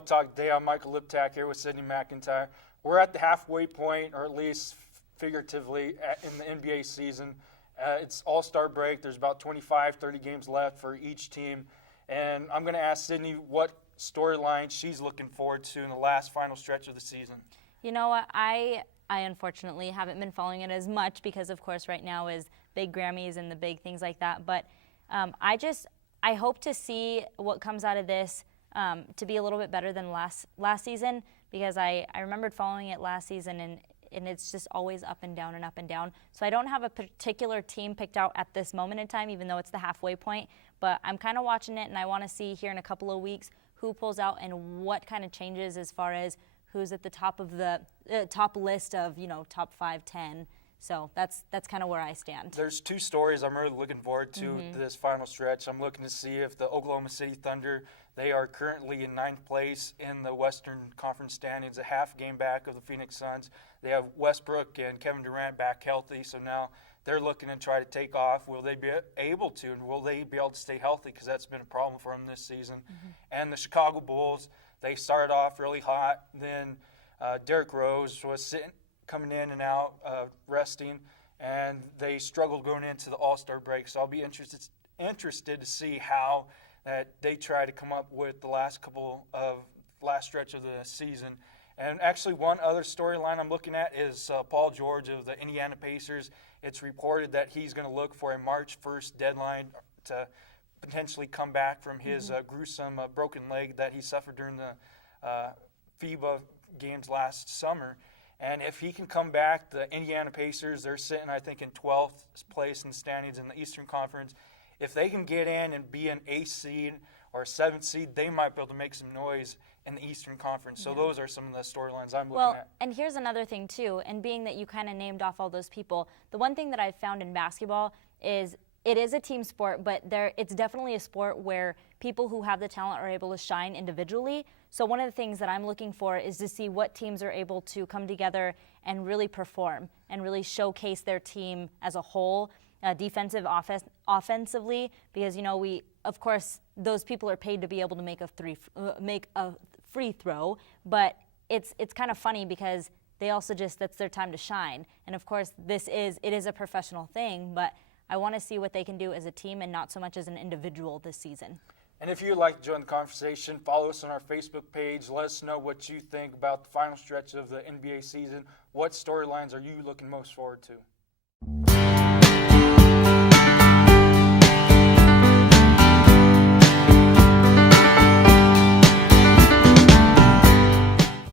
Real Talk Today. I'm Michael Liptak here with Sydney McIntyre. We're at the halfway point, or at least figuratively, in the NBA season. It's All-Star break. There's about 25, 30 games left for each team. And I'm going to ask Sydney what storyline she's looking forward to in the last final stretch of the season. You know what? I unfortunately haven't been following it as much because, of course, right now is big Grammys and the big things like that. But I hope to see what comes out of this to be a little bit better than last season, because I remembered following it last season, and it's just always up and down and up and down. So I don't have a particular team picked out at this moment in time, even though it's the halfway point. But I'm kind of watching it, and I want to see here in a couple of weeks who pulls out and what kind of changes as far as who's at the top of the top list of, top 5, 10. So that's kind of where I stand. There's two stories I'm really looking forward to this final stretch. I'm looking to see if the Oklahoma City Thunder, they are currently in 9th place in the Western Conference standings, a half game back of the Phoenix Suns. They have Westbrook and Kevin Durant back healthy, so now they're looking to try to take off. Will they be able to, and will they be able to stay healthy, because that's been a problem for them this season. And the Chicago Bulls, they started off really hot. Then Derrick Rose was coming in and out, resting, and they struggled going into the All-Star break. So I'll be interested to see how they try to come up with the last stretch of the season. And actually, one other storyline I'm looking at is Paul George of the Indiana Pacers. It's reported that he's going to look for a March 1st deadline to potentially come back from his gruesome broken leg that he suffered during the FIBA games last summer. And if he can come back, the Indiana Pacers, they're sitting, I think, in 12th place in the standings in the Eastern Conference. If they can get in and be an 8th seed or a 7th seed, they might be able to make some noise in the Eastern Conference. So those are some of the storylines I'm looking at. And here's another thing, too. And being that you kind of named off all those people, the one thing that I've found in basketball is it is a team sport, but it's definitely a sport where people who have the talent are able to shine individually. So one of the things that I'm looking for is to see what teams are able to come together and really perform and really showcase their team as a whole, offensively, because of course those people are paid to be able to make a free throw, but it's kind of funny because they also that's their time to shine. And of course it is a professional thing, but I want to see what they can do as a team and not so much as an individual this season. And if you'd like to join the conversation, follow us on our Facebook page. Let us know what you think about the final stretch of the NBA season. What storylines are you looking most forward to?